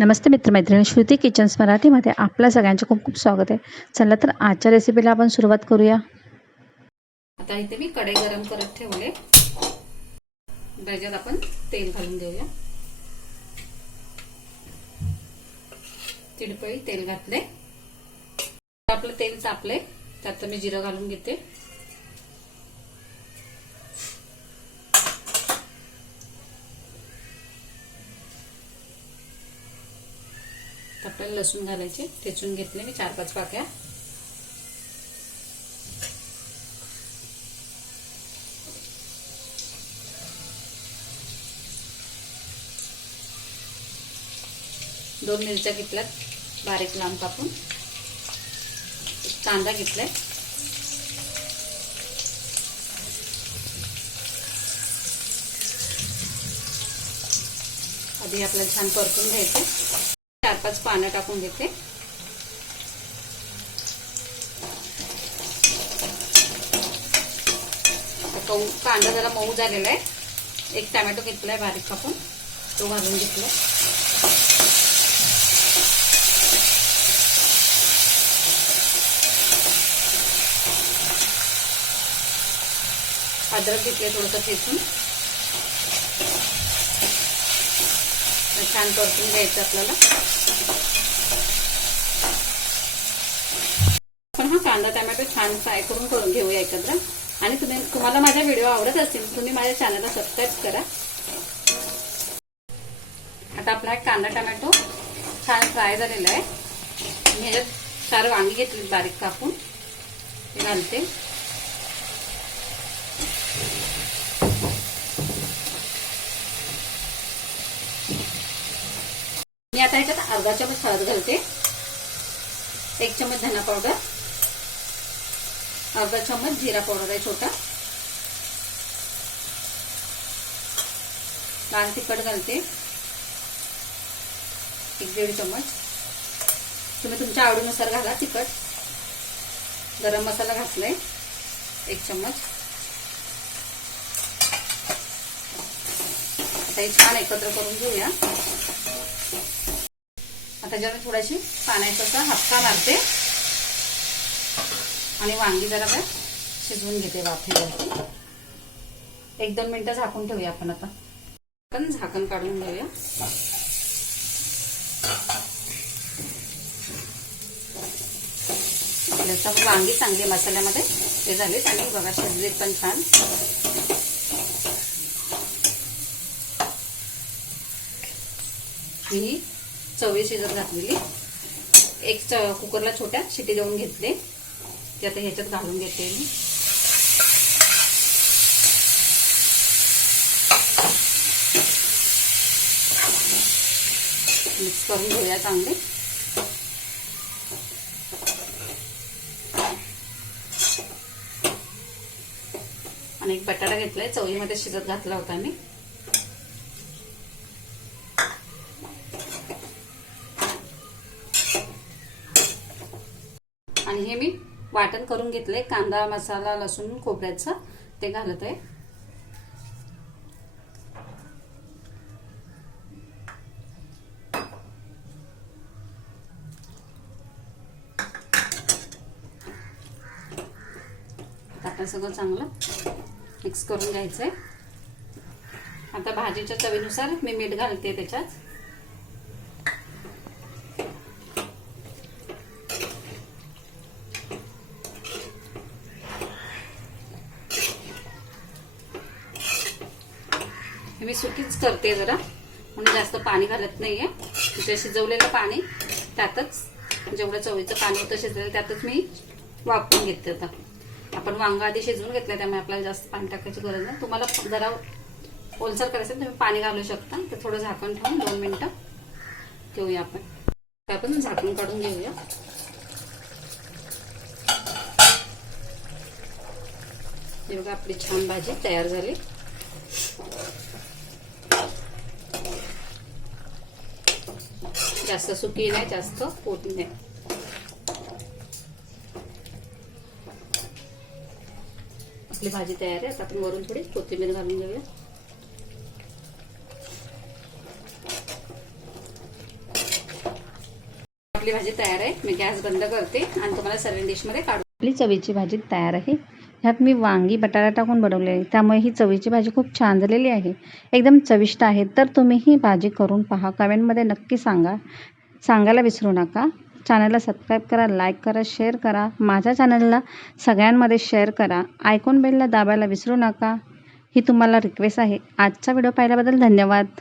नमस्ते मित्रमैत्रिणी, श्रुती किचन्स मराठीमध्ये आपल्या सगळ्यांचे खूप खूप स्वागत आहे। चला तर आजच्या रेसिपीला आपण सुरुवात करूया। आता इथे मी कढई गरम करत ठेवले, त्याच्यात आपण तेल घालून देऊया। तिडपळी तेल घातले, आपलं तेल तापले, त्यात मी जिरं घालून घेते। आपल्याला लसूण घालायचे, ठेचून घेतले मी 4-5 पाकळ्या। दोन मिरच्या घेतल्यात बारीक लांब कापून, कांदा घेतलाय, आधी आपल्याला छान परतून घ्यायचे। 4-5 पानं टाकून घेते। कांदा जरा मऊ झालेला आहे, एक टोमॅटो घेतलाय बारीक कापून, तो घालून घेतलाय। अद्रक घेतले थोडंसं ठेचून, छान परतून घ्यायचं आपल्याला। पण हा कांदा टोमॅटो छान फ्राय करून घेऊया एकत्र। आणि तुम्हाला माझे व्हिडिओ आवडत असतील तुम्ही माझ्या चॅनलला सबस्क्राइब करा। आता आपला कांदा टोमॅटो छान फ्राय झालेला आहे। मी ह्याच्यात 4 वांगी घेतली बारीक कापून, ते घालते। मी आता ह्याच्यात अर्धा चमच हळद घालते, 1 चमच धना पावडर, अर्धा चमच जिरा पावडर आहे छोटा, लाल तिखट घालते 1-1.5 चमच, तुम्ही तुमच्या आवडीनुसार घाला तिखट। गरम मसाला घातलाय 1 चमच। आता हे छान एकत्र करून घेऊया। आता जरा थोडीशी पाण्याचा हापका मारते आणि वांगी जरा शिजवून घेते वाफेवरती। 1-2 मिनिटं झाकून ठेवूया आपण। आता आपण झाकण काढून घेऊया। वांगी चांगली मसाल्यामध्ये ते झालेत आणि बघा शिजलेत पण छान। ही चवळी शिजत घातलेली, एक कुकरला छोट्या शिटी देऊन घेतले, ते आता ह्याच्यात घालून घेते मी। मिक्स करून घेऊया चांगले। आणि एक बटाटा घेतलाय, चवळीमध्ये शिजत घातला होता मी। आणि हे मी वाटण करून घेतलंय, कांदा मसाला लसूण खोबऱ्याचं, ते घालत आहे। आता सगळं चांगलं मिक्स करून घ्यायचंय। आता भाजीच्या चवीनुसार मी मीठ घालते त्याच्यात। मी सुकीच करते जरा, म्हणून जास्त पाणी घालत नाहीये। तिथे शिजवलेलं पाणी त्यातच, जेवढं चवळीचं पाणी होतं शिजलेलं त्यातच मी वापरून घेते। आता आपण वांगा आधी शिजवून घेतलं, त्यामुळे आपल्याला जास्त पाणी टाकायची गरज नाही। तुम्हाला जरा ओलसर करायचं तुम्ही पाणी घालू शकता। तर थोडं झाकण ठेवून 2 मिनिटं ठेवूया आपण झाकण काढून घेऊया। हे बघा आपली छान भाजी तयार झाली। जास्त सुकी नाही, जास्त पोटी नाही। आपली भाजी तयार आहे। आता आपण वरून थोडी कोथिंबीर घालून घेऊया। आपली भाजी तयार आहे. मी गॅस बंद करते आणि तुम्हाला सर्विंग डिशमध्ये काढू. आपली चवीची भाजी तयार आहे. ह्यात मी वांगी बटाटा टाकून बनवली आहे, त्यामुळे ही चवीची भाजी खूप छान झालेली आहे. एकदम चविष्ट आहे. तर तुम्ही ही भाजी करून पहा. कमेंटमध्ये नक्की सांगायला विसरू नका. चॅनलला सबस्क्राईब करा, लाईक करा, शेअर करा. माझ्या चॅनलला सगळ्यांमध्ये शेअर करा. आयकॉन बेलला दाबायला विसरू नका. ही तुम्हाला रिक्वेस्ट आहे. आजचा व्हिडिओ पाहिल्याबद्दल धन्यवाद.